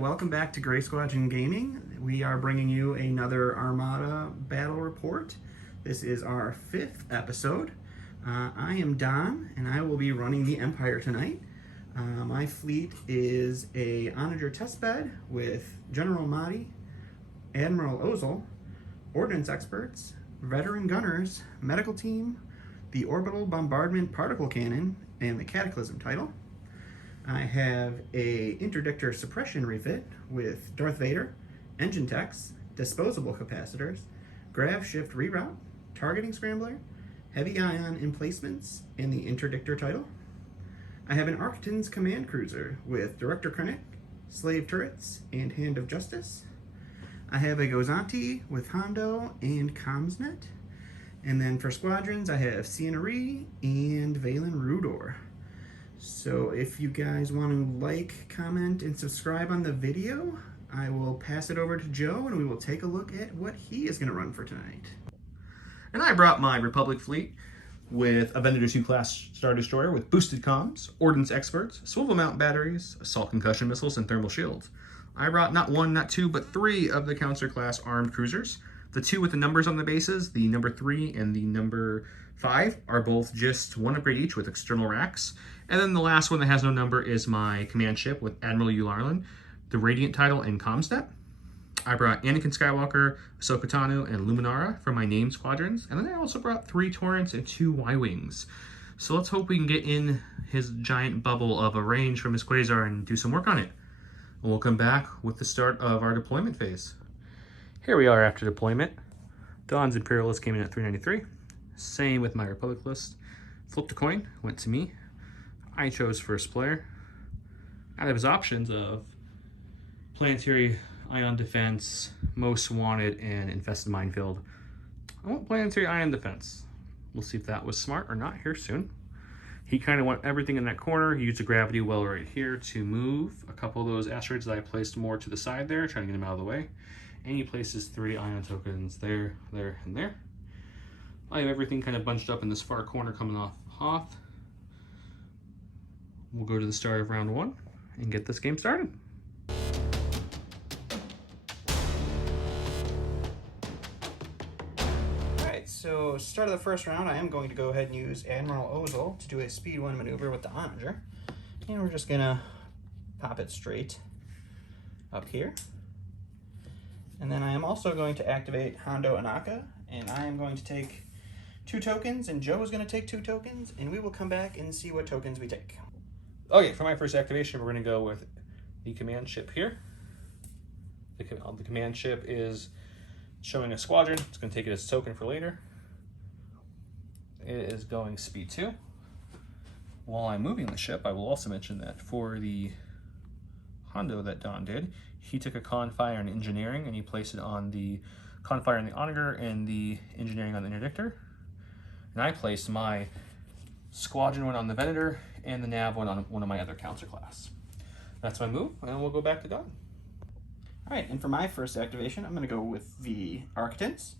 welcome back to Gray Squadron Gaming. We are bringing you another Armada battle report. This is our 5th episode. I am Don, and I will be running the Empire tonight. My fleet is a Onager testbed with General Mahdi, Admiral Ozil, Ordnance Experts, Veteran Gunners, Medical Team, the Orbital Bombardment Particle Cannon, and the Cataclysm title. I have a interdictor suppression refit with Darth Vader, engine techs, disposable capacitors, grav shift reroute, targeting scrambler, heavy ion emplacements, and the interdictor title. I have an Arcton's command cruiser with Director Krennic, slave turrets, and Hand of Justice. I have a Gozanti with Hondo and Comsnet. And then for squadrons, I have Cianari and Valen Rudor. So if you guys want to like, comment, and subscribe on the video, I will pass it over to Joe and we will take a look at what he is going to run for tonight. And I brought my Republic fleet with a Venator 2 class Star Destroyer with boosted comms, Ordnance Experts, swivel mount batteries, assault concussion missiles, and thermal shields. I brought not one, not two, but 3 of the Counselor class armed cruisers. The 2 with the numbers on the bases, the number 3 and the number 5, are both just 1 upgrade each with external racks. And then the last one that has no number is my command ship with Admiral Ularlan, the Radiant title, and Comsnet. I brought Anakin Skywalker, Ahsoka Tano, and Luminara for my name squadrons. And then I also brought 3 Torrents and 2 Y-Wings. So let's hope we can get in his giant bubble of a range from his Quasar and do some work on it. And we'll come back with the start of our deployment phase. Here we are after deployment. Don's Imperial list came in at 393. Same with my Republic list. Flipped a coin, went to me. I chose first player. Out of his options of Planetary Ion Defense, Most Wanted, and Infested Minefield, I want Planetary Ion Defense. We'll see if that was smart or not here soon. He kind of went everything in that corner. He used a gravity well right here to move a couple of those asteroids that I placed more to the side there, trying to get them out of the way. And he places 3 ion tokens there, there, and there. I have everything kind of bunched up in this far corner coming off Hoth. We'll go to the start of round 1 and get this game started. Alright, so start of the first round, I am going to go ahead and use Admiral Ozil to do a speed 1 maneuver with the Onager. And we're just going to pop it straight up here. And then I am also going to activate Hondo Anaka, and I am going to take 2 tokens, and Joe is going to take 2 tokens, and we will come back and see what tokens we take. Okay, for my first activation, we're going to go with the command ship here. The command ship is showing a squadron. It's going to take it as a token for later. It is going speed 2. While I'm moving the ship, I will also mention that for the Hondo that Don did, he took a Confire and Engineering and he placed it on the Confire and the Onager and the Engineering on the Interdictor. And I placed my Squadron one on the Venator and the Nav one on one of my other Counselor class. That's my move, and we'll go back to Don. Alright, and for my first activation, I'm going to go with the Arctons.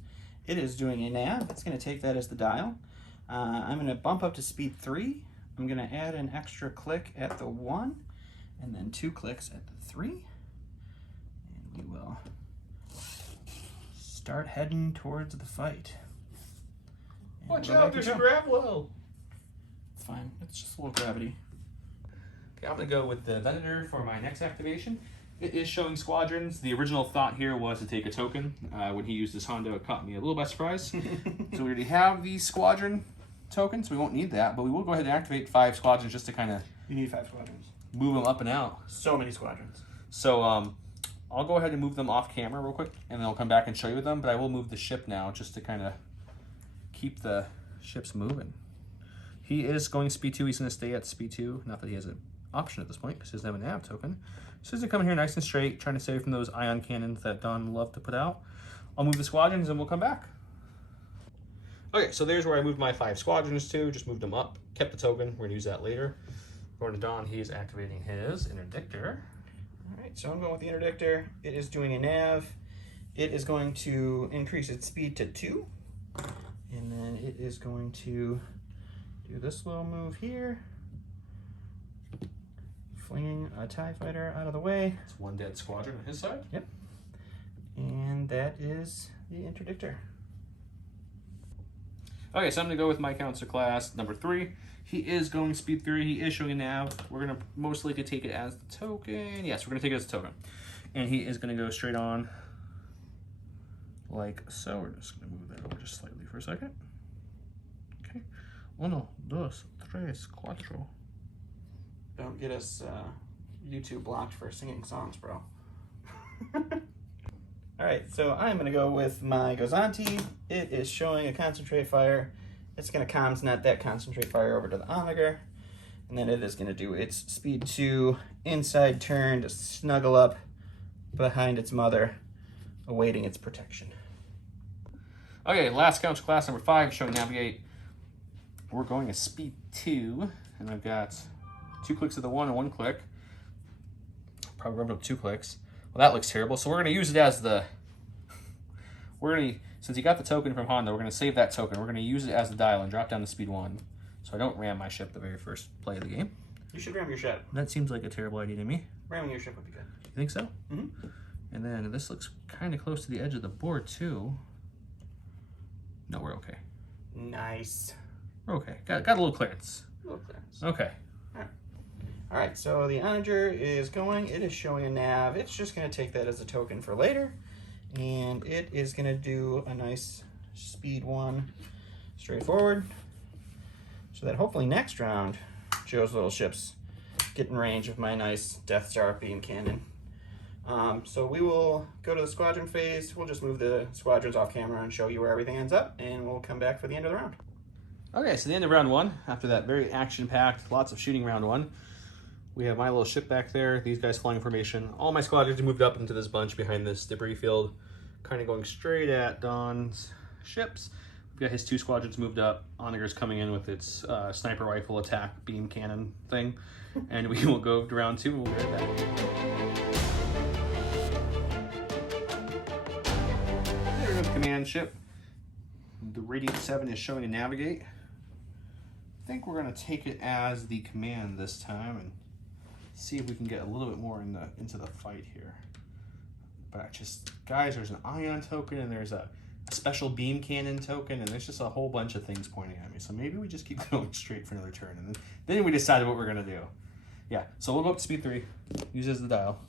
It is doing a Nav. It's going to take that as the dial. I'm going to bump up to speed 3. I'm going to add an extra click at the 1, and then 2 clicks at the 3. We will start heading towards the fight. And Watch out, there's a grav well. It's fine, it's just a little gravity. Okay, I'm gonna go with the Venator for my next activation. It is showing squadrons. The original thought here was to take a token. When he used his Hondo, it caught me a little by surprise. So we already have the squadron token, so we won't need that, but we will go ahead and activate 5 squadrons just to kind of... You need 5 squadrons. Move them up and out. So many squadrons. So, I'll go ahead and move them off camera real quick, and then I'll come back and show you them, but I will move the ship now just to kind of keep the ships moving. He is going speed 2. He's going to stay at speed 2. Not that he has an option at this point because he doesn't have a nav token. So he's going to come here nice and straight, trying to save from those ion cannons that Don loved to put out. I'll move the squadrons and we'll come back. Okay, so there's where I moved my 5 squadrons to. Just moved them up. Kept the token. We're going to use that later. Going to Don, he is activating his interdictor. Alright, so I'm going with the interdictor. It is doing a nav. It is going to increase its speed to 2. And then it is going to do this little move here. flinging a TIE fighter out of the way. It's one dead squadron on his side. Yep. And that is the interdictor. Okay, so I'm going to go with my counselor class, number 3. He is going speed 3. He is showing a nav. We're going to most likely take it as the token. Yes, we're going to take it as a token. And he is going to go straight on like so. We're just going to move that over just slightly for a second. Okay. 1, 2, 3, 4. Don't get us YouTube blocked for singing songs, bro. Alright, so I'm going to go with my Gozanti. It is showing a concentrate fire. It's going to comms net that concentrate fire over to the Onager. And then it is going to do its speed 2 inside turn to snuggle up behind its mother, awaiting its protection. Okay, last counselor class, number 5, showing navigate. We're going a speed 2, and I've got 2 clicks of the 1 and 1 click. Probably rubbed up 2 clicks. Well, that looks terrible. So we're going to use it as the... Since you got the token from Honda, we're going to save that token. We're going to use it as the dial and drop down to speed 1. So I don't ram my ship the very first play of the game. You should ram your ship. That seems like a terrible idea to me. Ramming your ship would be good. You think so? Mm-hmm. And then this looks kind of close to the edge of the board, too. No, we're okay. Nice. We're okay. Got a little clearance. A little clearance. Okay. Alright, so the Onager is going. It is showing a nav. It's just going to take that as a token for later. And it is going to do a nice speed 1 straight forward. So that hopefully next round, Joe's little ships get in range of my nice Death Star beam cannon. So we will go to the squadron phase. We'll just move the squadrons off camera and show you where everything ends up. And we'll come back for the end of the round. Okay, so the end of round 1, after that very action-packed, lots of shooting round 1, we have my little ship back there, these guys flying formation. All my squadrons moved up into this bunch behind this debris field, kind of going straight at Don's ships. We've got his 2 squadrons moved up. Onager's coming in with its sniper rifle attack beam cannon thing. And we will go to round 2 and we'll be right back. There's the command ship. The Radiant 7 is showing a navigate. I think we're going to take it as the command this time and see if we can get a little bit more into the fight here. But just, guys, there's an ion token and there's a special beam cannon token and there's just a whole bunch of things pointing at me. So maybe we just keep going straight for another turn and then we decide what we're going to do. Yeah, so we'll go up to speed 3, use it as the dial.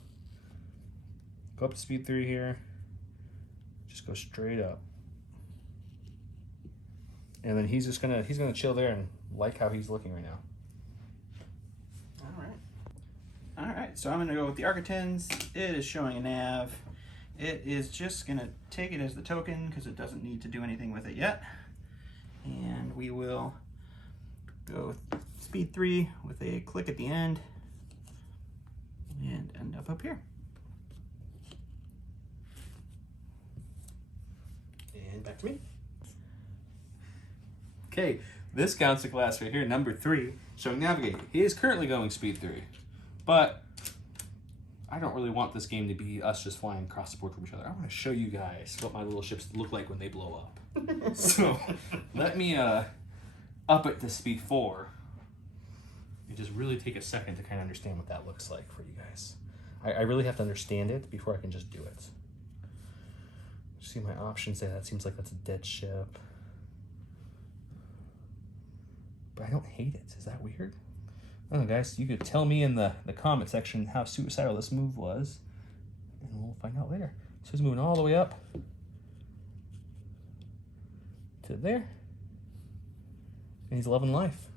Go up to speed 3 here. Just go straight up. And then he's gonna chill there and like how he's looking right now. Alright, so I'm gonna go with the Architens. It is showing a nav. It is just gonna take it as the token because it doesn't need to do anything with it yet. And we will go speed 3 with a click at the end and end up here. And back to me. Okay, this counselor class right here, number 3, showing navigate. He is currently going speed 3, but I don't really want this game to be us just flying across the board from each other. I want to show you guys what my little ships look like when they blow up. So let me up it to speed 4 and just really take a second to kind of understand what that looks like for you guys. I really have to understand it before I can just do it. See my options there. That seems like that's a dead ship. But I don't hate it. Is that weird? I don't know, guys. You could tell me in the comment section how suicidal this move was, and we'll find out later. So he's moving all the way up to there, and he's loving life.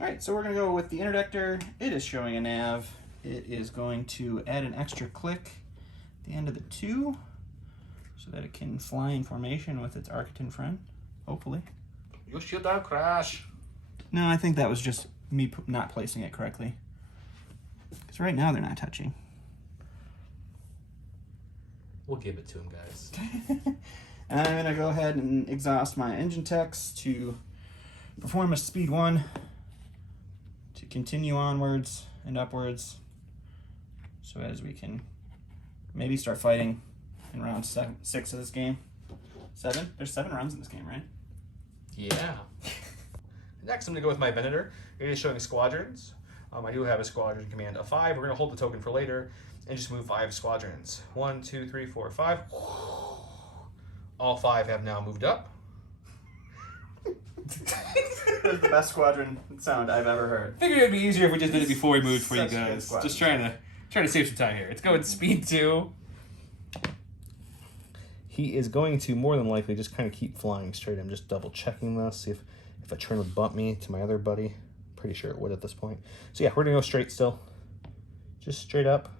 All right, so we're gonna go with the interdictor. It is showing a nav. It is going to add an extra click at the end of the 2 so that it can fly in formation with its Architen friend, hopefully. You should have crash. No, I think that was just me not placing it correctly. Because right now they're not touching. We'll give it to him, guys. And I'm gonna go ahead and exhaust my engine techs to perform a speed 1 to continue onwards and upwards so as we can maybe start fighting in round 6 of this game. 7? There's 7 rounds in this game, right? Yeah. Next, I'm going to go with my Venator. It is showing squadrons. I do have a squadron command of 5. We're going to hold the token for later and just move 5 squadrons. 1, 2, 3, 4, 5. All 5 have now moved up. That's the best squadron sound I've ever heard. Figured it'd be easier if we just did it before we moved for you Such a good guys. squadron. Just trying to save some time here. It's going speed 2. He is going to more than likely just kind of keep flying straight. I'm just double checking this, see if a turn would bump me to my other buddy. Pretty sure it would at this point. So yeah, we're gonna go straight still. Just straight up.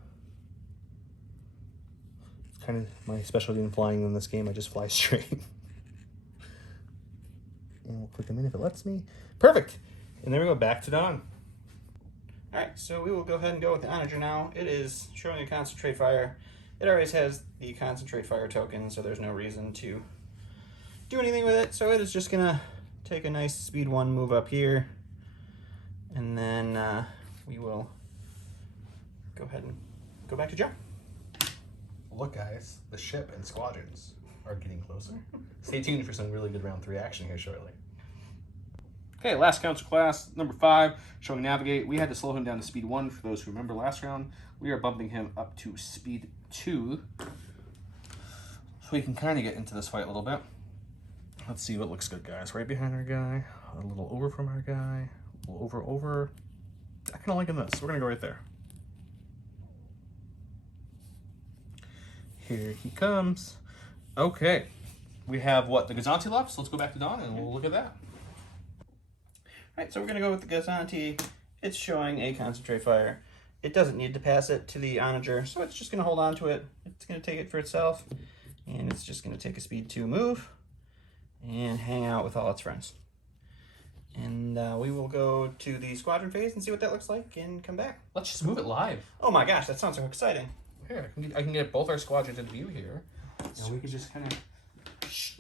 It's kind of my specialty in flying in this game. I just fly straight. And we'll click him in if it lets me. Perfect. And then we go back to Don. Alright, so we will go ahead and go with the Onager now. It is showing a concentrate fire. It always has the concentrate fire token, so there's no reason to do anything with it. So it is just gonna take a nice speed 1 move up here. And then we will go ahead and go back to Joe. Look, guys, the ship and squadrons are getting closer. Stay tuned for some really good round 3 action here shortly. Okay, last council class, number 5, showing navigate. We had to slow him down to speed 1 for those who remember last round. We are bumping him up to speed 2. So we can kind of get into this fight a little bit. Let's see what looks good, guys. Right behind our guy, a little over from our guy, a little over. I kind of like this. We're going to go right there. Here he comes. Okay. We have what? The Gazanti left. So let's go back to Don and we'll look at that. Alright, so we're going to go with the Gazanti. It's showing a concentrate fire. It doesn't need to pass it to the Onager, so it's just going to hold on to it. It's going to take it for itself, and it's just going to take a speed 2 move and hang out with all its friends. And we will go to the squadron phase and see what that looks like and come back. Let's just move it live. Oh my gosh, that sounds so exciting. Here, I can get both our squadrons into view here. And we can just kind of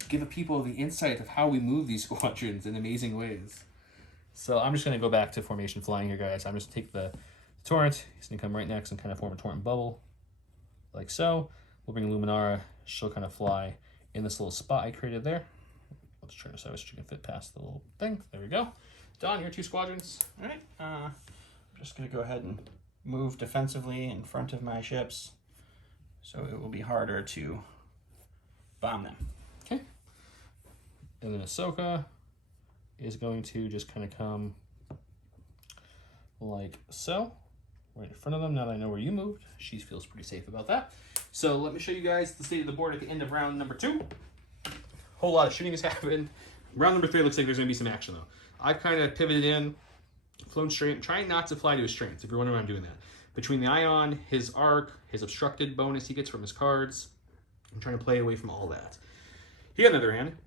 give the people the insight of how we move these squadrons in amazing ways. So I'm just going to go back to formation flying here, guys. I'm just going to take the torrent. He's going to come right next and kind of form a torrent bubble, like so. We'll bring Luminara. She'll kind of fly in this little spot I created there. Let's try to see if she can fit past the little thing. There we go. Don, your 2 squadrons. All right, I'm just going to go ahead and move defensively in front of my ships, so it will be harder to bomb them. Okay. And then Ahsoka is going to just kind of come like so, right in front of them. Now that I know where you moved, she feels pretty safe about that. So let me show you guys the state of the board at the end of round number 2. Whole lot of shooting has happened. Round number 3 looks like there's going to be some action though. I've kind of pivoted in, flown straight, trying not to fly to his strengths, if you're wondering why I'm doing that. Between the Ion, his arc, his obstructed bonus he gets from his cards, I'm trying to play away from all that. He, on the other hand,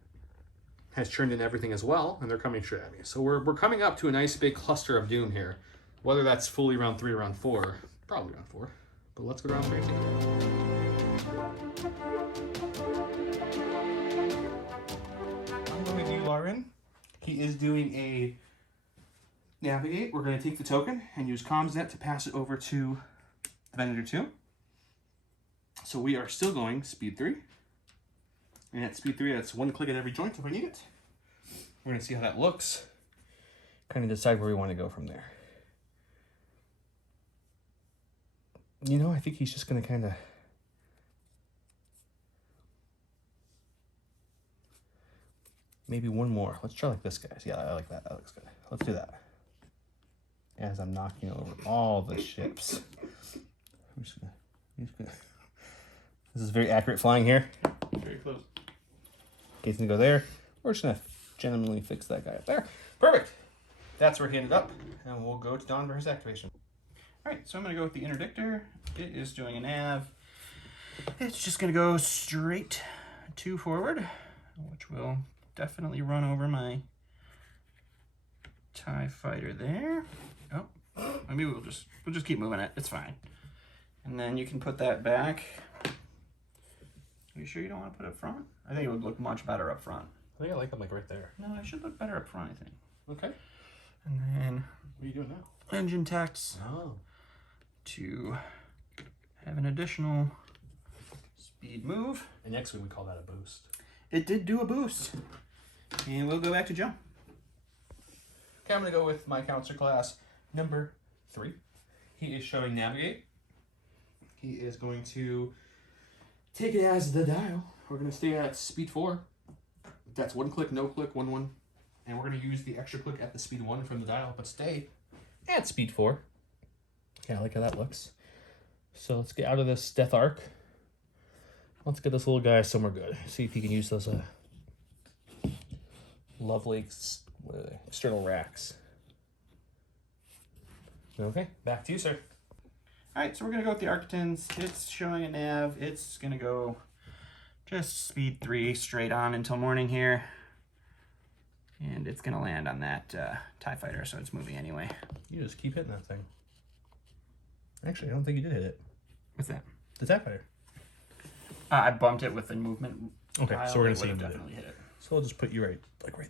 has churned in everything as well, and they're coming straight at me. So we're coming up to a nice big cluster of doom here. Whether that's fully round 3 or round 4, probably round 4. But let's go to round 3 together. I'm going with you, Lauren. He is doing a navigate. We're going to take the token and use CommsNet to pass it over to the Venator 2. So we are still going speed 3. And at speed 3, that's 1 click at every joint if I need it. We're going to see how that looks. Kind of decide where we want to go from there. You know, I think he's just going to kind of... Maybe one more. Let's try like this, guys. Yeah, I like that. That looks good. Let's do that. As I'm knocking over all the ships. I'm just gonna... This is very accurate flying here. Very close. Okay, he's gonna go there. We're just gonna gentlemanly fix that guy up there. Perfect. That's where he ended up, and we'll go to Don for his activation. All right, so I'm gonna go with the interdictor. It is doing a nav. It's just gonna go straight 2 forward, which will definitely run over my TIE fighter there. Oh, maybe we'll just keep moving it. It's fine. And then you can put that back. Are you sure you don't want to put it up front? I think it would look much better up front. I think I like him like right there. No, it should look better up front, I think. Okay. And then What are you doing now? engine text to have an additional speed move. And next week we call that a boost. It did do a boost. And we'll go back to Joe. Okay, I'm going to go with my counselor class number 3. He is showing navigate. He is going to take it as the dial. We're going to stay at speed 4. That's 1 click, no click, 1 1. And we're going to use the extra click at the speed 1 from the dial, but stay at speed 4. Okay, I like how that looks. So let's get out of this death arc. Let's get this little guy somewhere good. See if he can use those lovely external racks. Okay, back to you, sir. All right, so we're gonna go with the Arctons. It's showing a nav. It's gonna go just speed 3 straight on until morning here. And it's gonna land on that TIE fighter, so it's moving anyway. You just keep hitting that thing. Actually, I don't think you did hit it. What's that? The TIE fighter. I bumped it with the movement. Okay, so we're gonna see him definitely hit it. So I'll just put you right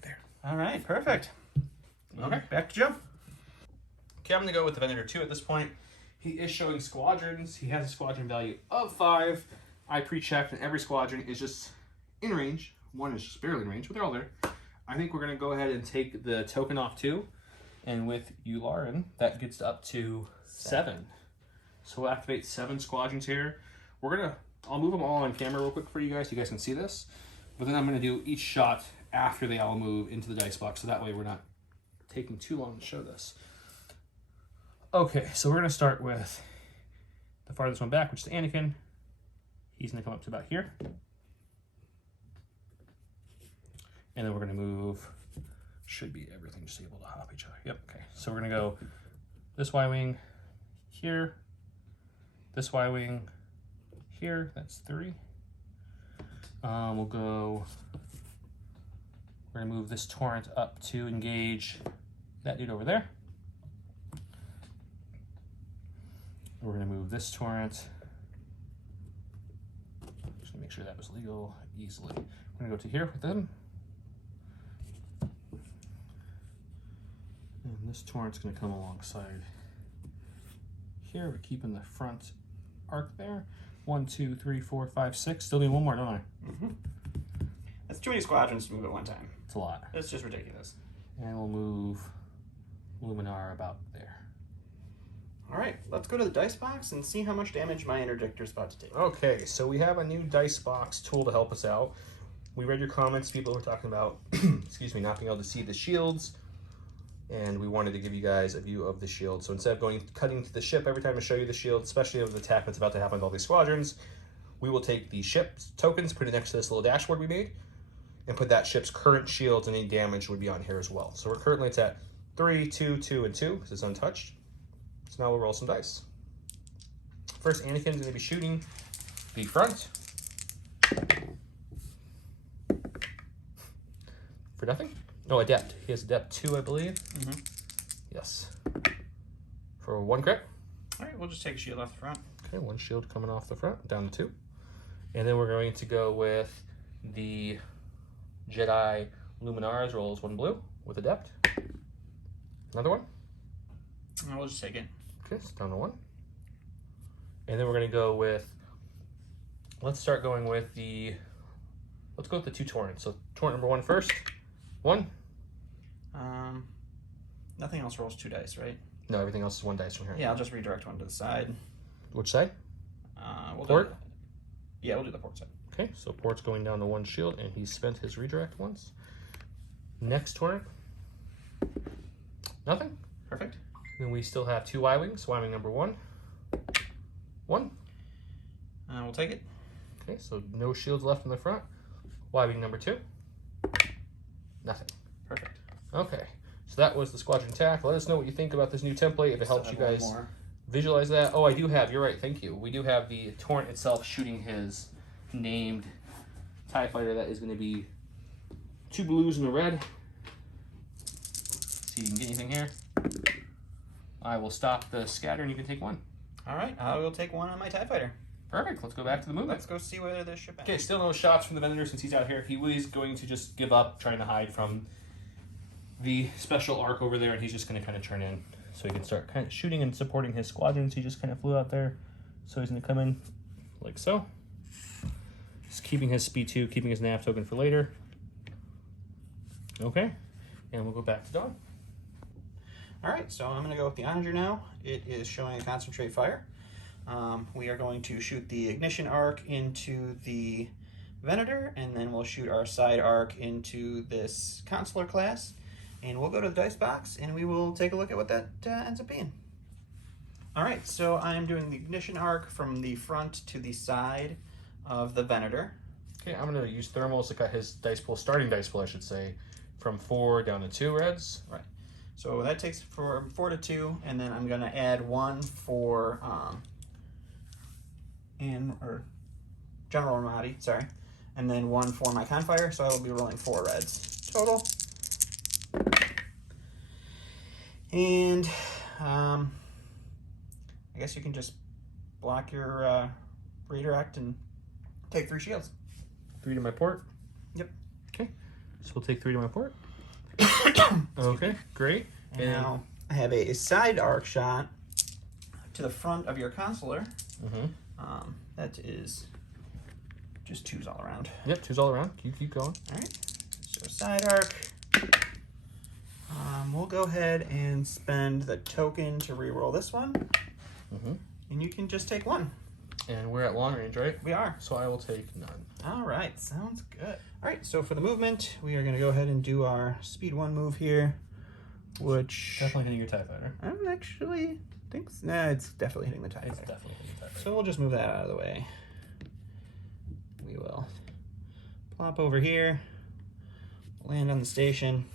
there. All right, perfect. Okay, Back to Joe. Okay, I'm gonna go with the Venator 2 at this point. He is showing squadrons. He has a squadron value of 5. I pre-checked, and every squadron is just in range. One is just barely in range, but they're all there. I think we're gonna go ahead and take the token off 2, and with Yularen, that gets up to 7. So we'll activate 7 squadrons here. I'll move them all on camera real quick for you guys so you guys can see this. But then I'm going to do each shot after they all move into the dice box, so that way we're not taking too long to show this. Okay, so we're going to start with the farthest one back, which is Anakin. He's going to come up to about here. And then we're going to move, should be everything just able to hop each other. Yep, okay. So we're going to go this Y-wing here, this Y-wing here, that's 3. We're gonna move this torrent up to engage that dude over there. We're gonna move this torrent. Just gonna make sure that was legal easily. We're gonna go to here with them. And this torrent's gonna come alongside here. We're keeping the front arc there. 1, 2, 3, 4, 5, 6. Still need one more, don't I? Mm-hmm. That's too many squadrons to move at one time. It's a lot. It's just ridiculous. And we'll move Luminar about there. All right, let's go to the dice box and see how much damage my interdictor's about to take. Okay, so we have a new dice box tool to help us out. We read your comments. People were talking about, excuse me, not being able to see the shields. And we wanted to give you guys a view of the shield. So instead of cutting to the ship every time I show you the shield, especially of the attack that's about to happen with all these squadrons, we will take the ship's tokens, put it next to this little dashboard we made, and put that ship's current shields, and any damage would be on here as well. So we're currently, it's at 3, 2, 2, and 2, because it's untouched. So now we'll roll some dice. First, Anakin's going to be shooting the front. For nothing? No, adept. He has adept 2, I believe. Mm-hmm. Yes. For 1 crit. All right, we'll just take a shield off the front. Okay, 1 shield coming off the front, down to 2. And then we're going to go with the Jedi Luminars, rolls 1 blue with adept. Another 1. And we'll just take it. Okay, it's down to 1. And then we're going to go with, let's go with the 2 torrents. So torrent number 1 first. 1. Nothing else rolls 2 dice, right? No, everything else is 1 dice from here. Yeah, I'll just redirect 1 to the side. Which side? We'll Port? Yeah, we'll do the port side. Okay, so port's going down to 1 shield, and he spent his redirect once. Next torrent. Nothing. Perfect. Then we still have 2 Y-wings. Y-wing number 1. 1. We'll take it. Okay, so no shields left in the front. Y-wing number 2. Nothing. Perfect. Okay, so that was the squadron attack. Let us know what you think about this new template, if it helps you guys visualize that. Oh, I do have, you're right, thank you. We do have the torrent itself shooting his named TIE fighter. That is going to be 2 blues and a red. See if you can get anything here. I will stop the scatter and you can take 1. All right, I will take 1 on my TIE fighter. Perfect, let's go back to the movement. Let's go see where the ship is. Okay, still no shots from the Venator since he's out here. He was going to just give up trying to hide from the special arc over there, and he's just going to kind of turn in so he can start kind of shooting and supporting his squadrons. He just kind of flew out there. So he's going to come in like so. Just keeping his speed 2, keeping his nav token for later. Okay, and we'll go back to Dawn. All right, so I'm gonna go with the Onager now. It is showing a concentrate fire. We are going to shoot the ignition arc into the Venator, and then we'll shoot our side arc into this Consular class. And we'll go to the dice box and we will take a look at what that ends up being. All right, so I'm doing the ignition arc from the front to the side of the Venator. Okay, I'm gonna use thermals to cut his dice pool, starting dice pool, I should say, from 4 down to 2 reds. Right. So that takes from 4 to 2, and then I'm gonna add 1 for General Armada, sorry, and then 1 for my Confire. So I will be rolling 4 reds total. And I guess you can just block your redirect and take 3 shields. 3 to my port? Yep. Okay, so we'll take 3 to my port. Okay, great. And now I have a side arc shot to the front of your Consular. That is just 2s all around. Yep, 2s all around. You keep going. All right, so side arc. We'll go ahead and spend the token to re-roll this one. And you can just take 1. And we're at long range, right? We are. So I will take none. All right, sounds good. All right, so for the movement, we are going to go ahead and do our speed 1 move here, which... Definitely hitting your TIE fighter. I don't actually think... Nah, it's definitely hitting the TIE It's fighter. definitely hitting the TIE fighter. So we'll just move that out of the way. We will plop over here, land on the station.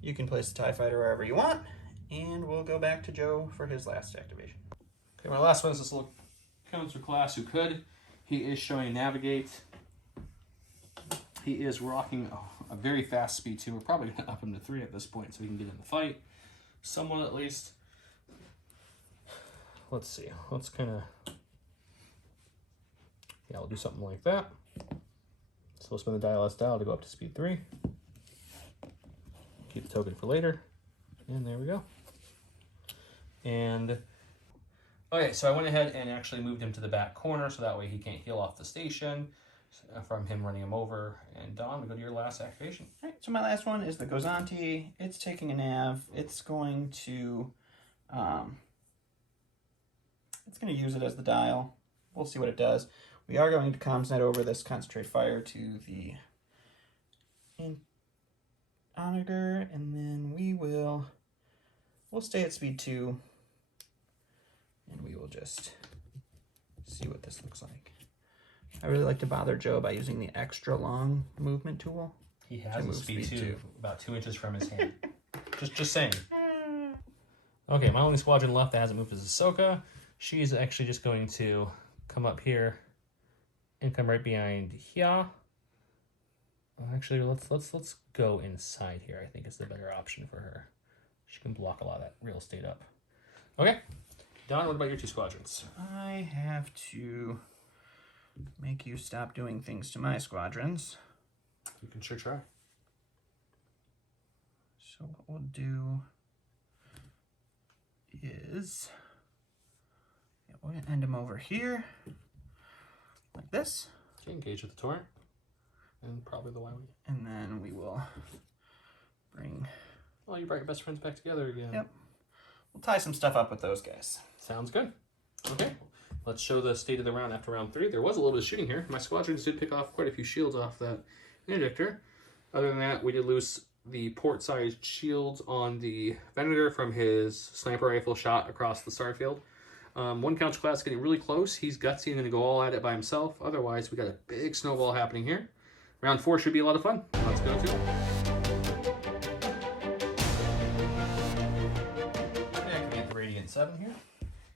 You can place the TIE fighter wherever you want, and we'll go back to Joe for his last activation. Okay, my last one is this little counselor class who could. He is showing navigate. He is rocking a very fast speed 2. We're probably going to up him to 3 at this point so he can get in the fight. Somewhat at least. Let's see. Let's kind of... Yeah, we'll do something like that. So we'll spin the dial dial to go up to speed 3. Keep the token for later. And there we go. And... Okay, so I went ahead and actually moved him to the back corner so that way he can't heal off the station from him running him over. And Don, we go to your last activation. All right, so my last one is the Gozanti. It's taking a nav. It's going to use it as the dial. We'll see what it does. We are going to comsnet over this concentrate fire to the Onager, and then we'll stay at speed 2. And we will just see what this looks like. I really like to bother Joe by using the extra long movement tool. He has a speed 2, about 2 inches from his hand. just saying. Okay, my only squadron left that hasn't moved is Ahsoka. She's actually just going to come up here and come right behind here. Actually, let's go inside here. I think is the better option for her. She can block a lot of that real estate up. Okay. Don, what about your 2 squadrons? I have to make you stop doing things to my squadrons. You can sure try. So what we'll do is we're going to end them over here, like this. Okay, engage with the torrent. And probably the YW. And then we will bring... Well, you brought your best friends back together again. Yep. We'll tie some stuff up with those guys. Sounds good. Okay, let's show the state of the round after round 3. There was a little bit of shooting here. My squadrons did pick off quite a few shields off that interdict. Other than that, we did lose the port-sized shields on the Venator from his sniper rifle shot across the starfield. One couch class getting really close. He's gutsy and going to go all at it by himself. Otherwise, we got a big snowball happening here. Round 4 should be a lot of fun. Let's go to it. Activate the Radiant 7 here.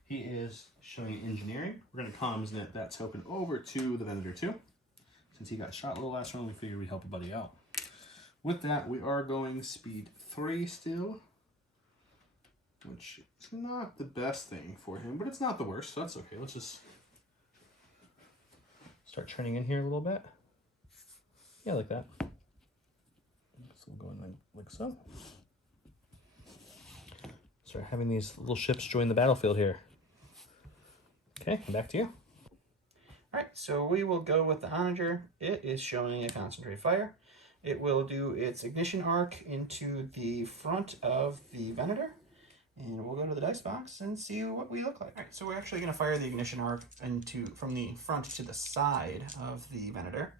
He is showing engineering. We're going to commsnet that token over to the Venator 2. Since he got shot a little last round, we figured we'd help a buddy out. With that, we are going speed 3 still, which is not the best thing for him, but it's not the worst, so that's okay. Let's just start turning in here a little bit. Yeah, like that. So we'll go in like so. Start having these little ships join the battlefield here. Okay, back to you. All right, so we will go with the Onager. It is showing a concentrated fire. It will do its ignition arc into the front of the Venator, And we'll go to the dice box and see what we look like. All right, so we're actually going to fire the ignition arc from the front to the side of the Venator,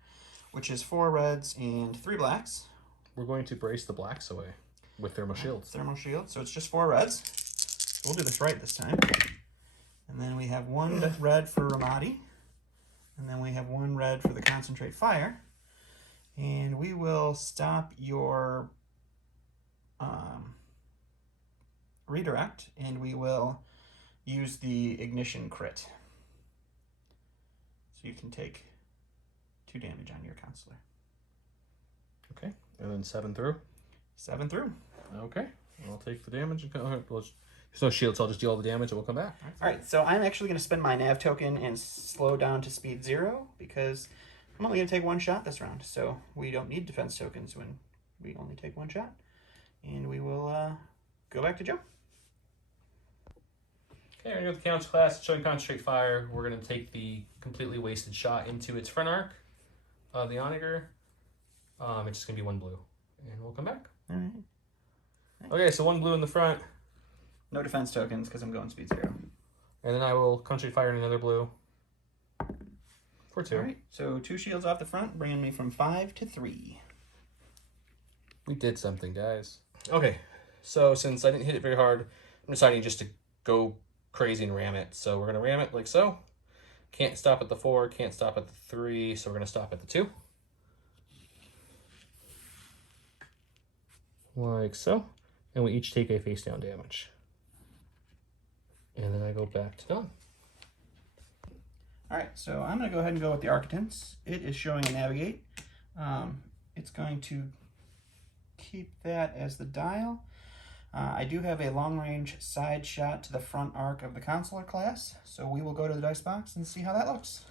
which is 4 reds and 3 blacks. We're going to brace the blacks away with thermal shields. Thermal shield, so it's just 4 reds. We'll do this right this time. And then we have 1 red for Ramadi. And then we have 1 red for the concentrate fire. And we will stop your redirect, and we will use the ignition crit. So you can take 2 damage on your counselor. Okay, and then 7 through. 7 through. Okay, I'll take the damage. There's no shield, so I'll just deal all the damage and we'll come back. All right, so I'm actually going to spend my nav token and slow down to speed 0 because I'm only going to take 1 shot this round. So we don't need defense tokens when we only take 1 shot. And we will go back to Joe. Okay, we're going to go with the Count's class, showing concentrate fire. We're going to take the completely wasted shot into its front arc of the onager. It's just going to be 1 blue. And we'll come back. All right. Okay, so 1 blue in the front. No defense tokens because I'm going speed 0. And then I will concentrate fire in another blue for 2. All right, so 2 shields off the front, bringing me from 5 to 3. We did something, guys. Okay, so since I didn't hit it very hard, I'm deciding just to go crazy and ram it. So we're going to ram it like so. Can't stop at the 4, can't stop at the 3, so we're going to stop at the 2. Like so. And we each take a face down damage. And then I go back to Dawn. All right, so I'm going to go ahead and go with the Architects. It is showing a navigate. It's going to keep that as the dial. I do have a long-range side shot to the front arc of the Consular class, so we will go to the dice box and see how that looks.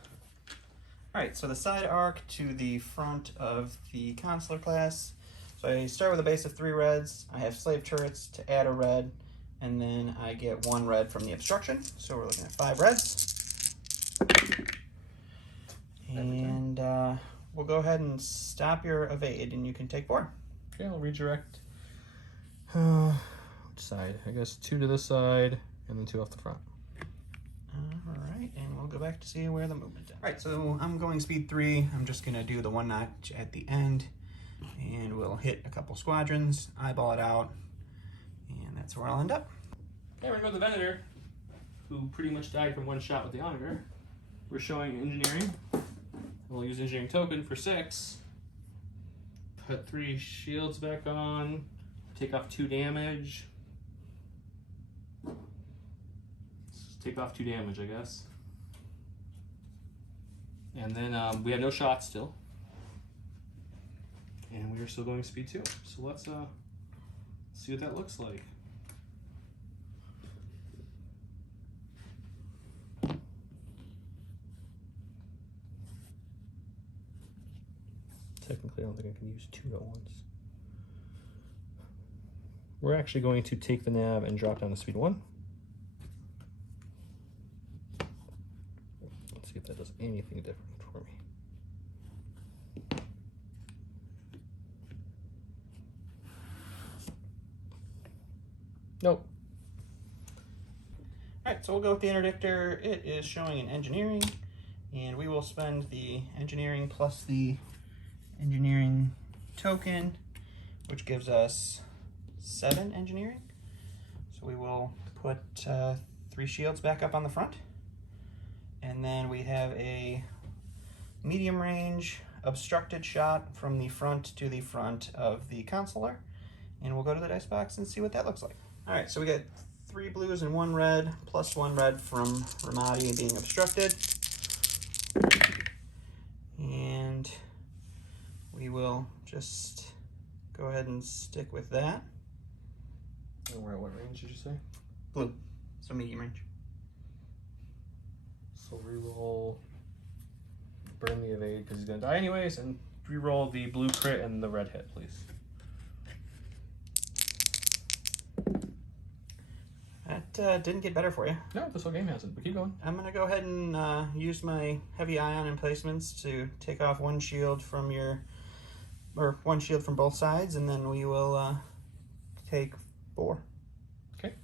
All right, so the side arc to the front of the Consular class. So I start with a base of 3 reds. I have slave turrets to add a red, and then I get 1 red from the obstruction. So we're looking at 5 reds. And we'll go ahead and stop your evade, and you can take 4. Okay, I'll redirect. Which side? I guess 2 to this side, and then 2 off the front. All right, and we'll go back to see where the movement is. All right, so I'm going speed 3. I'm just going to do the 1 notch at the end, and we'll hit a couple squadrons, eyeball it out, and that's where I'll end up. Okay, we're going to go with the Venator, who pretty much died from 1 shot with the onager. We're showing engineering. We'll use engineering token for 6. Put 3 shields back on. Take off 2 damage. Take off 2 damage, I guess. And then we have no shots still. And we are still going speed 2. So let's see what that looks like. Technically, I don't think I can use 2 at once. We're actually going to take the nav and drop down to speed 1. Let's see if that does anything different for me. Nope. All right, so we'll go with the interdictor. It is showing an engineering, and we will spend the engineering plus the engineering token, which gives us 7 engineering. So we will put 3 shields back up on the front. And then we have a medium range obstructed shot from the front to the front of the consular. And we'll go to the dice box and see what that looks like. All right, so we got 3 blues and 1 red, plus 1 red from Ramadi being obstructed. And we will just go ahead and stick with that. And we're at what range did you say? Blue, so medium range. So reroll, burn the evade because he's gonna die anyways, and reroll the blue crit and the red hit, please. That didn't get better for you. No, this whole game hasn't, but keep going. I'm gonna go ahead and use my heavy ion emplacements to take off 1 shield from or 1 shield from both sides, and then we will take 4. Okay.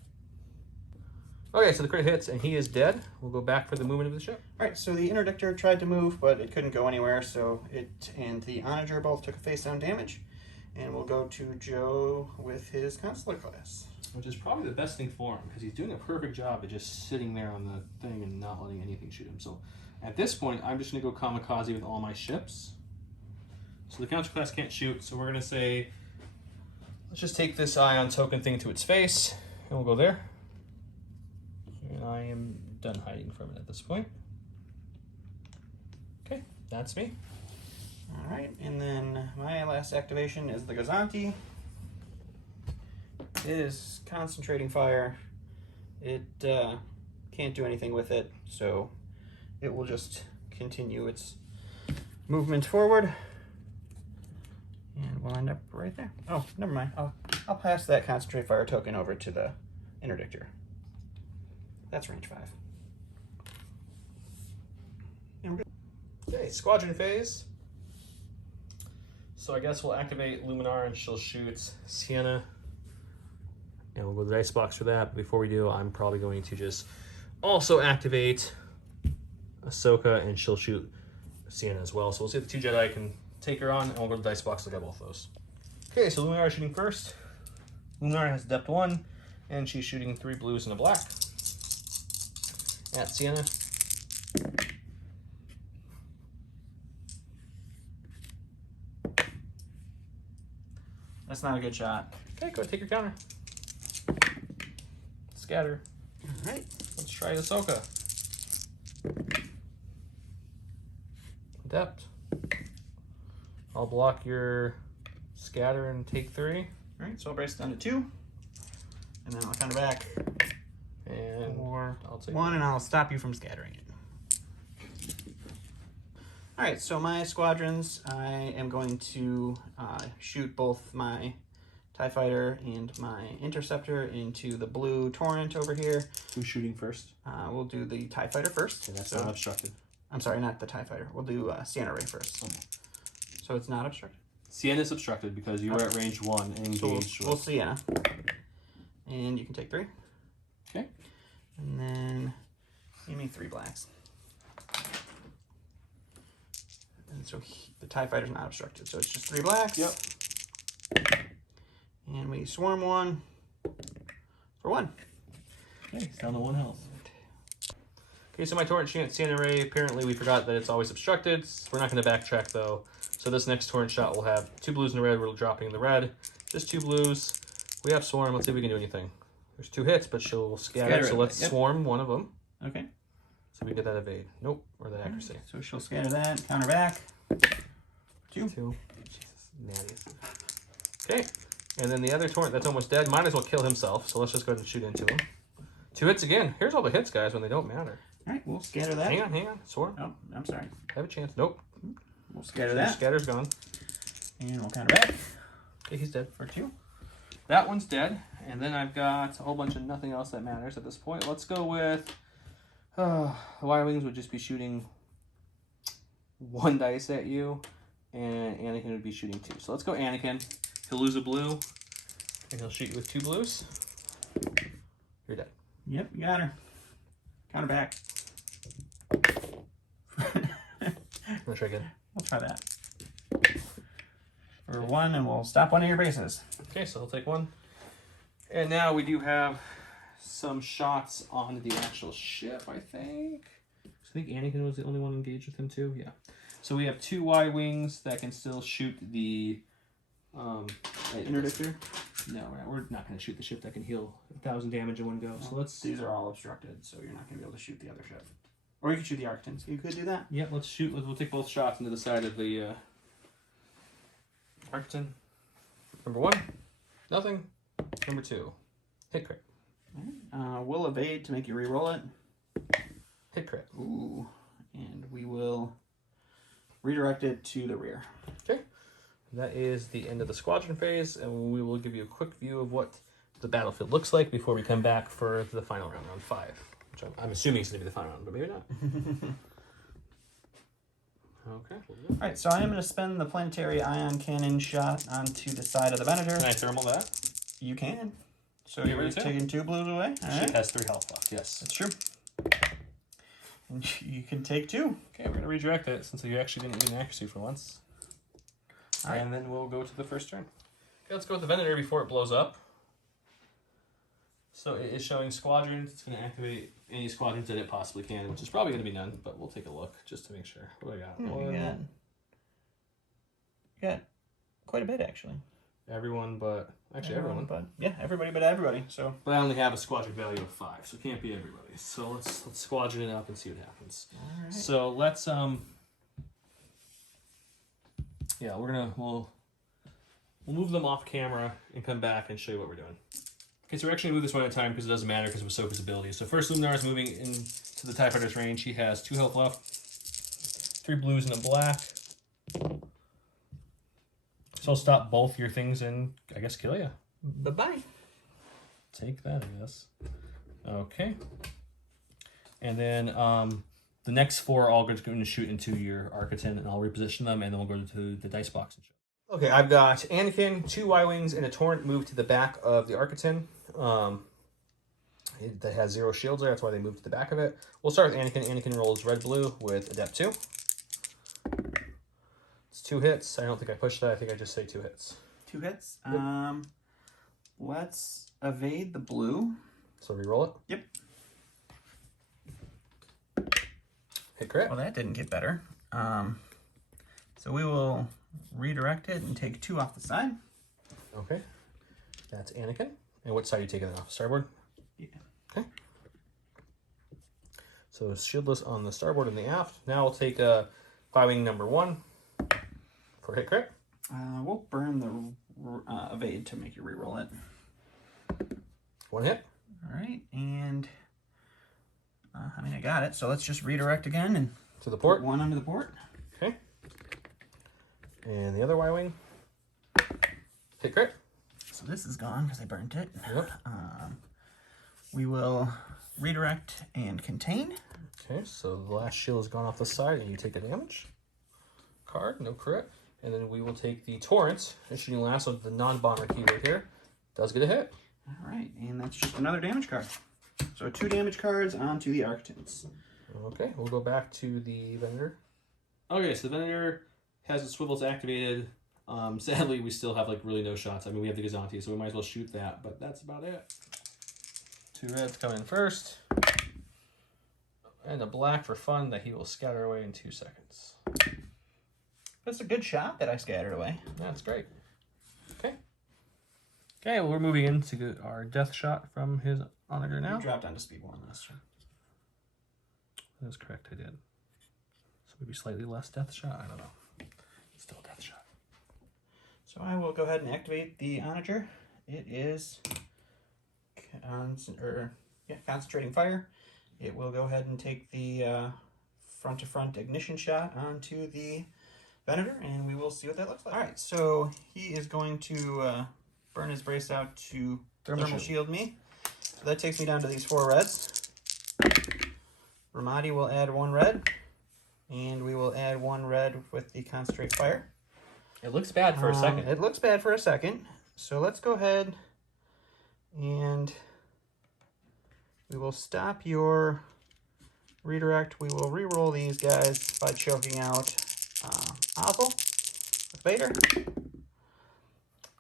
Okay, so the crit hits, and he is dead. We'll go back for the movement of the ship. All right, so the interdictor tried to move, but it couldn't go anywhere, so it and the onager both took a face-down damage. And we'll go to Joe with his consular class. Which is probably the best thing for him, because he's doing a perfect job of just sitting there on the thing and not letting anything shoot him. So at this point, I'm just going to go kamikaze with all my ships. So the counter class can't shoot, so we're going to say, let's just take this ion token thing to its face, and we'll go there. And I am done hiding from it at this point. Okay, that's me. All right, and then my last activation is the Gazanti. It is concentrating fire. It can't do anything with it, so it will just continue its movement forward. And we'll end up right there. Oh, never mind. I'll pass that concentrate fire token over to the interdictor. That's range 5. And we're good. Okay, squadron phase. So I guess we'll activate Luminar and she'll shoot Sienna. And we'll go to the dice box for that. But before we do, I'm probably going to just also activate Ahsoka and she'll shoot Sienna as well. So we'll see if the 2 Jedi can take her on, and we'll go to the dice box to get both those. Okay, so Luminar is shooting first. Luminar has depth 1, and she's shooting 3 blues and a black at Sienna. That's not a good shot. Okay, go ahead, take your counter. Scatter. All right. Let's try Ahsoka. Depth. I'll block your scatter and take 3. All right, so I'll brace down to 2. And then I'll counter back. And I'll take 1, and I'll stop you from scattering it. All right, so my squadrons, I am going to shoot both my TIE Fighter and my Interceptor into the blue Torrent over here. Who's shooting first? We'll do the TIE Fighter first. Okay, that's not obstructed. I'm sorry, not the TIE Fighter. We'll do Sienna Ray first. Okay. So it's not obstructed? Sienna's obstructed because you were at range 1 and engaged. So we'll Sienna. And you can take 3. Okay. And then give me 3 blacks. And so the TIE Fighter's not obstructed, so it's just 3 blacks. Yep. And we swarm 1 for 1. Okay, he's down to 1 health. Okay, so my torrent Sienna Ray, apparently we forgot that it's always obstructed. We're not going to backtrack though. So this next torrent shot will have 2 blues and a red. We're dropping the red. Just 2 blues. We have swarm. Let's see if we can do anything. There's 2 hits, but she'll scatter. So let's swarm one of them. Okay. So we get that evade. Nope, or that accuracy. So she'll scatter that, counter back. 2. 2. Jesus, natties. Okay, and then the other torrent that's almost dead might as well kill himself. So let's just go ahead and shoot into him. 2 hits again. Here's all the hits, guys, when they don't matter. All right, we'll scatter that. Hang on. Swarm. Oh, I'm sorry. Have a chance. Nope. We'll scatter that. Scatter's gone. And we'll counter back. Okay, he's dead. For 2. That one's dead. And then I've got a whole bunch of nothing else that matters at this point. Let's go with... the Y-Wings would just be shooting 1 dice at you. And Anakin would be shooting 2. So let's go Anakin. He'll lose a blue. And he'll shoot you with 2 blues. You're dead. Yep, you got her. Counter back. Let's try again. We'll try that. For 1, and we'll stop 1 of your bases. Okay, so I'll take 1. And now we do have some shots on the actual ship, I think. I think Anakin was the only one engaged with him too. Yeah. So we have 2 Y-Wings that can still shoot the Interdictor? No, we're not going to shoot the ship that can heal 1,000 damage in one go. So let's. These are all obstructed, so you're not going to be able to shoot the other ship. Or you could shoot the Arctons. You could do that. Yeah, let's shoot. We'll take both shots into the side of the Arcton. Number 1, nothing. Number 2, hit crit. We'll evade to make you re-roll it. Hit crit. Ooh. And we will redirect it to the rear. Okay. That is the end of the squadron phase, and we will give you a quick view of what the battlefield looks like before we come back for the final round, round 5. Which I'm assuming is going to be the final round, but maybe not. Okay. All right, so I am going to spend the planetary ion cannon shot onto the side of the Venator. Can I thermal that? You can. So you're taking 2 blues away? All She right. has 3 health left, yes. That's true. And you can take 2. Okay, we're going to redirect it since you actually didn't get an accuracy for once. All right. And then we'll go to the first turn. Okay, let's go with the Venator before it blows up. So it is showing squadrons. It's going to activate any squadrons that it possibly can, which is probably going to be none, but we'll take a look just to make sure. What do I got? You got quite a bit, actually. Everyone but... Actually, everyone. But yeah, everybody but everybody. So, But I only have a squadron value of 5, so it can't be everybody. So let's squadron it up and see what happens. all right. So let's yeah, we'll move them off camera and come back and show you what we're doing. Okay, so we're actually gonna move this one at a time because it doesn't matter because of Ahsoka's ability. So first Luminar is moving into the TIE Fighter's range. He has 2 health left, 3 blues and a black. So I'll stop both your things and I guess kill you. Bye-bye. Take that, I guess. Okay. And then the next 4 are all going to shoot into your Architon, and I'll reposition them, and then we'll go to the dice box and show. Okay, I've got Anakin, 2 Y-Wings, and a Torrent moved to the back of the Architon. That has 0 shields there, that's why they moved to the back of it. We'll start with Anakin. Anakin rolls red-blue with Adept 2. It's 2 hits. I don't think I pushed that. I think I just say 2 hits. 2 hits. Yep. Let's evade the blue. So re-roll it. Yep. Hit crit. Well, that didn't get better. So we will redirect it and take 2 off the side. Okay. That's Anakin. And what side are you taking it off? Starboard? Yeah. Okay. So shieldless on the starboard and the aft. Now we'll take Y-Wing number 1 for hit crit. We'll burn the evade to make you reroll it. 1 hit. All right, and I got it. So let's just redirect again and To the port. put 1 under the port. Okay. And the other Y-Wing. Hit crit. So this is gone because I burnt it. Yep. We will redirect and contain. Okay, so the last shield has gone off the side and you take the damage. Card, no crit. And then we will take the Torrent, shooting last with the non-bomber key right here. Does get a hit. All right, and that's just another damage card. So 2 damage cards onto the Architons. Okay, we'll go back to the Venator. Okay, so the Venator has its swivels activated. Sadly, we still have like really no shots. I mean, we have the Gazanti, so we might as well shoot that, but that's about it. 2 reds come in first. And a black for fun that he will scatter away in 2 seconds. That's a good shot that I scattered away. That's great. Okay. Okay, well, we're moving in to get our death shot from his onager now. You dropped onto speed 1 last turn. That is correct, I did. So maybe slightly less death shot? I don't know. Still a death shot. So I will go ahead and activate the onager. It is concentrating fire. It will go ahead and take the front-to-front ignition shot onto the Venator, and we will see what that looks like. All right, so he is going to burn his brace out to thermal shield me. So that takes me down to these 4 reds. Ramadi will add 1 red, and we will add 1 red with the concentrate fire. It looks bad for a second. It looks bad for a second. So let's go ahead and we will stop your redirect. We will re-roll these guys by choking out Ozzel with Vader.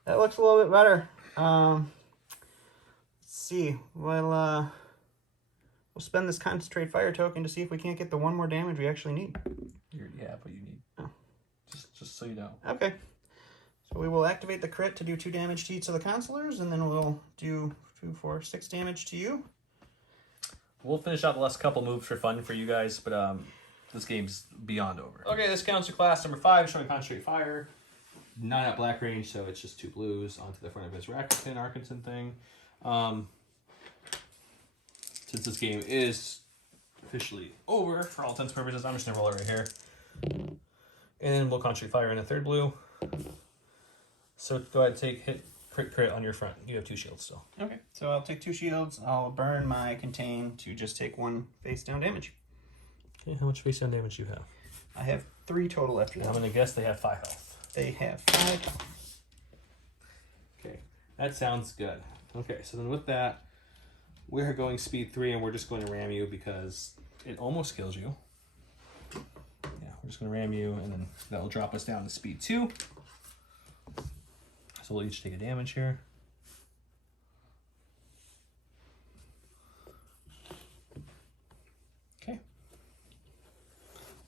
That looks a little bit better. Let's see. We'll spend this concentrate fire token to see if we can't get the 1 more damage we actually need. You already have what you need. Oh. Just so you know. Okay. So we will activate the crit to do 2 damage to each of the consulars, and then we'll do 2, 4, 6 damage to you. We'll finish out the last couple moves for fun for you guys, but this game's beyond over. Okay, this counts to class number 5, showing concentrate fire. Not at black range, so it's just 2 blues onto the front of his Arkansas thing. Since this game is officially over, for all intents and purposes, I'm just going to roll it right here. And we'll concentrate fire in a 3rd blue. So go ahead and take hit crit on your front. You have 2 shields still. Okay, so I'll take 2 shields. I'll burn my contain to just take 1 face down damage. Okay, how much face down damage do you have? I have 3 total after that. I'm going to guess they have 5 health. They have 5 health. Okay, that sounds good. Okay, so then with that, we're going speed 3, and we're just going to ram you because it almost kills you. Yeah, we're just going to ram you, and then that will drop us down to speed 2. So we'll each take a damage here. Okay.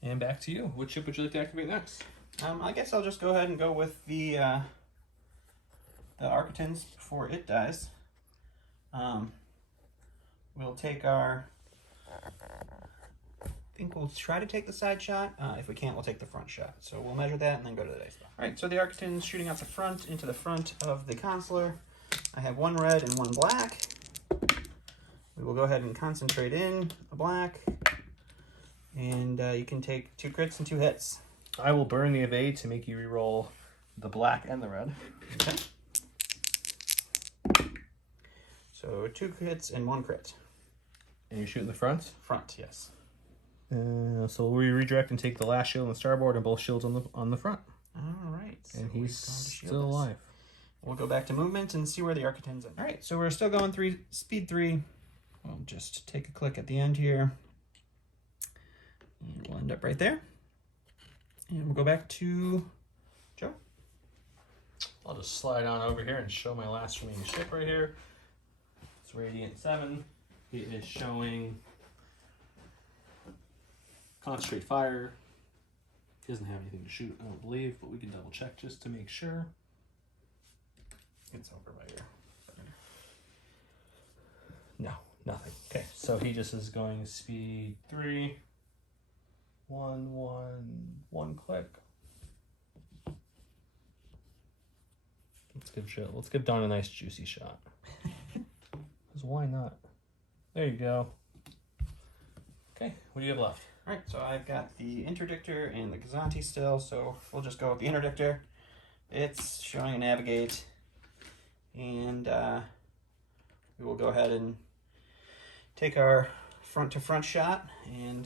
And back to you. Which ship would you like to activate next? I guess I'll just go ahead and go with the Architans before it dies. We'll take our... I think we'll try to take the side shot. If we can't, we'll take the front shot. So we'll measure that and then go to the dice. All right, so the Architans shooting out the front into the front of the Consular. I have 1 red and 1 black. We will go ahead and concentrate in a black. And you can take 2 crits and 2 hits. I will burn the evade to make you reroll the black and the red. Okay. So 2 hits and 1 crit. And you're shooting the front? Front, yes. So we redirect and take the last shield on the starboard and both shields on the front. All right. So And he's still alive. We'll go back to movement and see where the Architans are. All right, so we're still going speed 3. We'll just take a click at the end here. And we'll end up right there. And we'll go back to Joe. I'll just slide on over here and show my last remaining ship right here. It's Radiant 7. It is showing Concentrate Fire. He doesn't have anything to shoot, I don't believe, but we can double check just to make sure. It's over by here. No, nothing. Okay, so he just is going speed 3. 1 click. Let's give shit. Let's give Don a nice juicy shot. Because why not? There you go. Okay, what do you have left? All right, so I've got the Interdictor and the Gazanti still, so we'll just go with the Interdictor. It's showing a Navigate, and we will go ahead and take our front-to-front shot and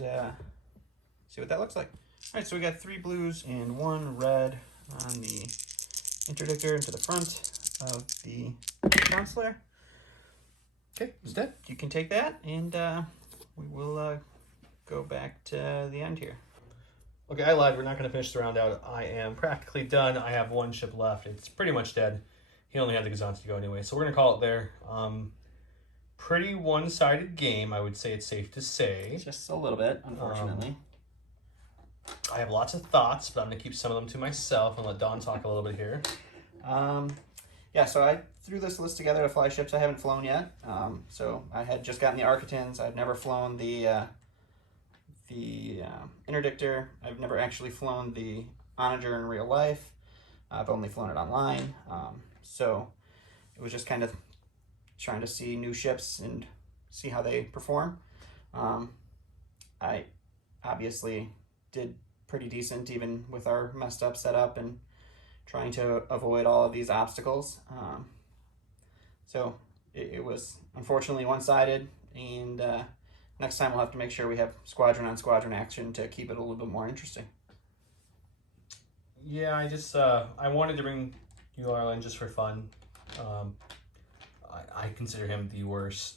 see what that looks like. All right, so we got 3 blues and 1 red on the Interdictor into the front of the Consular. Okay, it's dead. You can take that, and we will go back to the end here. Okay, I lied. We're not going to finish the round out. I am practically done. I have 1 ship left. It's pretty much dead. He only had the Gazanti to go anyway, so we're going to call it there. Pretty one-sided game, I would say it's safe to say. Just a little bit, unfortunately. I have lots of thoughts, but I'm going to keep some of them to myself and let Don talk a little bit here. Yeah, so I threw this list together to fly ships I haven't flown yet. So I had just gotten the Architans. I've never flown the Interdictor. I've never actually flown the Onager in real life. I've only flown it online. So it was just kind of trying to see new ships and see how they perform. I obviously did pretty decent even with our messed up setup and trying to avoid all of these obstacles. So it was unfortunately one-sided, and next time we'll have to make sure we have squadron on squadron action to keep it a little bit more interesting. Yeah, I wanted to bring Euler in just for fun. I consider him the worst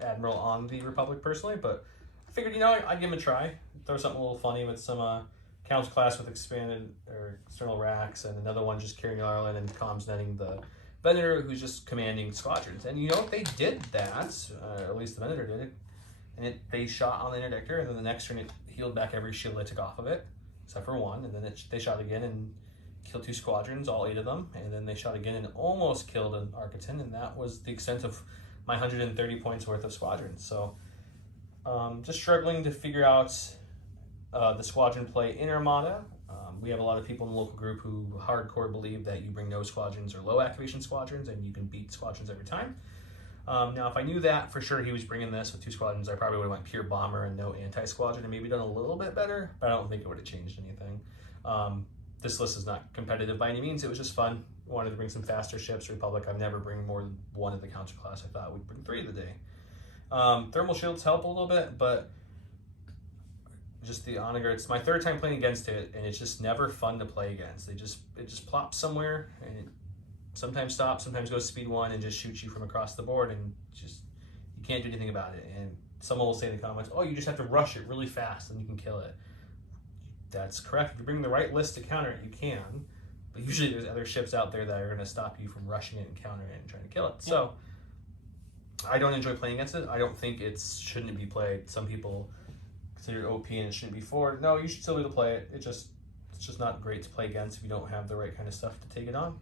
admiral on the Republic personally, but I figured, I'd give him a try. Throw something a little funny with some council class with expanded or external racks, and another one just carrying Ireland and comms netting the Venator, who's just commanding squadrons. And they did that, or at least the Venator did it, and they shot on the Interdictor, and then the next turn it healed back every shield they took off of it, except for 1, and then they shot again and killed 2 squadrons, all 8 of them, and then they shot again and almost killed an Architan, and that was the extent of my 130 points worth of squadrons. So just struggling to figure out the squadron play in Armada. We have a lot of people in the local group who hardcore believe that you bring no squadrons or low activation squadrons and you can beat squadrons every time. Now, if I knew that for sure he was bringing this with 2 squadrons, I probably would have went pure bomber and no anti-squadron and maybe done a little bit better, but I don't think it would have changed anything. This list is not competitive by any means. It was just fun. Wanted to bring some faster ships. Republic, I've never bring more than 1 of the council class. I thought we'd bring 3 of the day. Thermal shields help a little bit, but just the Onager, it's my 3rd time playing against it, and it's just never fun to play against. It just plops somewhere, and sometimes stops, sometimes goes speed 1 and just shoots you from across the board, and just you can't do anything about it. And someone will say in the comments, oh, you just have to rush it really fast and you can kill it. That's correct. If you bring the right list to counter it, you can. But usually there's other ships out there that are going to stop you from rushing it and countering it and trying to kill it. Yeah. So I don't enjoy playing against it. I don't think it shouldn't be played. Some people consider it OP and it shouldn't be forward. No, you should still be able to play it. It's just not great to play against if you don't have the right kind of stuff to take it on.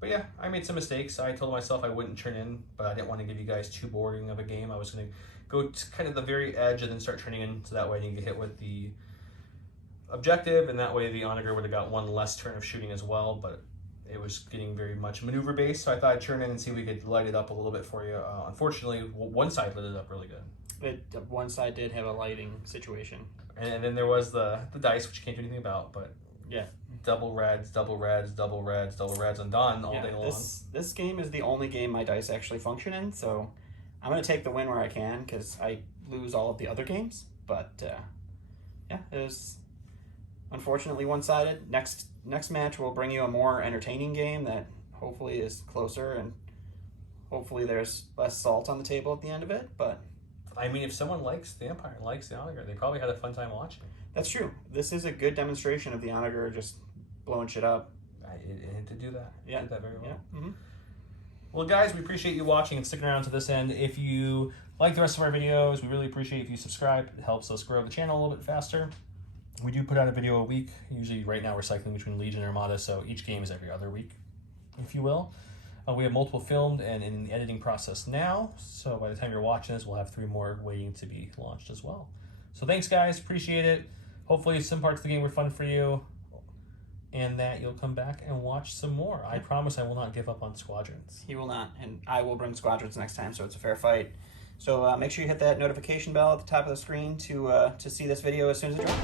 But yeah, I made some mistakes. I told myself I wouldn't turn in, but I didn't want to give you guys too boring of a game. I was going to go to kind of the very edge and then start turning in, so that way you can get hit with the objective, and that way the Onager would have got one less turn of shooting as well, but it was getting very much maneuver based, so I thought I'd turn in and see if we could light it up a little bit for you. Unfortunately, one side lit it up really good. One side did have a lighting situation. And then there was the dice, which you can't do anything about, but yeah. Double reds, double reds, double reds, double reds, and done all day long. This game is the only game my dice actually function in, so I'm going to take the win where I can, because I lose all of the other games. But yeah, it was unfortunately one-sided. Next match will bring you a more entertaining game that hopefully is closer, and hopefully there's less salt on the table at the end of it. But I mean, if someone likes the Empire and likes the Onager, they probably had a fun time watching. That's true. This is a good demonstration of the Onager just blowing shit up. It did do that. Yeah. It did that very well. Yeah. Mm-hmm. Well, guys, we appreciate you watching and sticking around to this end. If you like the rest of our videos, we really appreciate if you subscribe. It helps us grow the channel a little bit faster. We do put out a video a week. Usually right now we're cycling between Legion and Armada, so each game is every other week, if you will. We have multiple filmed and in the editing process now, so by the time you're watching this, we'll have 3 more waiting to be launched as well. So thanks, guys. Appreciate it. Hopefully some parts of the game were fun for you, and that you'll come back and watch some more. I promise I will not give up on Squadrons. He will not, and I will bring Squadrons next time, so it's a fair fight. So make sure you hit that notification bell at the top of the screen to see this video as soon as it drops.